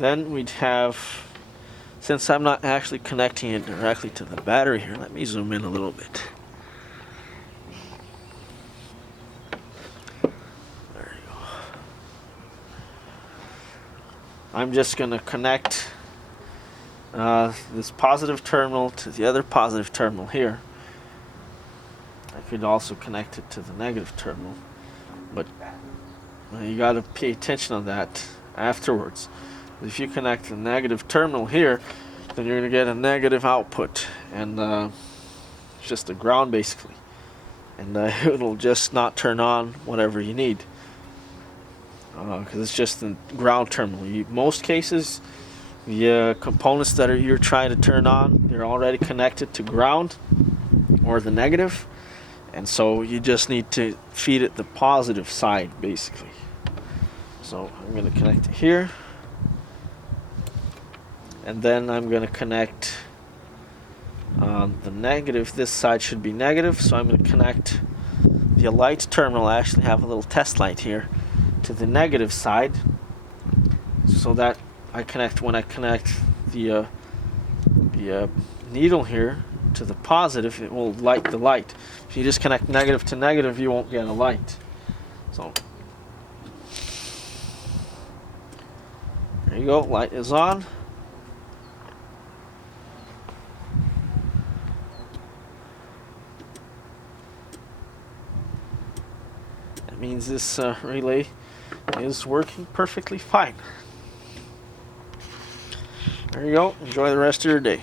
Then we'd have, since I'm not actually connecting it directly to the battery here, let me zoom in a little bit. There you go. I'm just going to connect this positive terminal to the other positive terminal here. I could also connect it to the negative terminal, but you got to pay attention on that afterwards. If you connect the negative terminal here, then you're going to get a negative output, and it's just a ground basically, and it'll just not turn on whatever you need because it's just the ground terminal. Most cases, the components that you're trying to turn on, they're already connected to ground or the negative, and so you just need to feed it the positive side basically. So I'm going to connect it here, and then I'm going to connect the negative. This side should be negative, so I'm going to connect the light terminal. I actually have a little test light here to the negative side, so that when I connect the needle here to the positive, it will light the light. If you just connect negative to negative, you won't get a light. So there you go, light is on. That means this relay is working perfectly fine. There you go. Enjoy the rest of your day.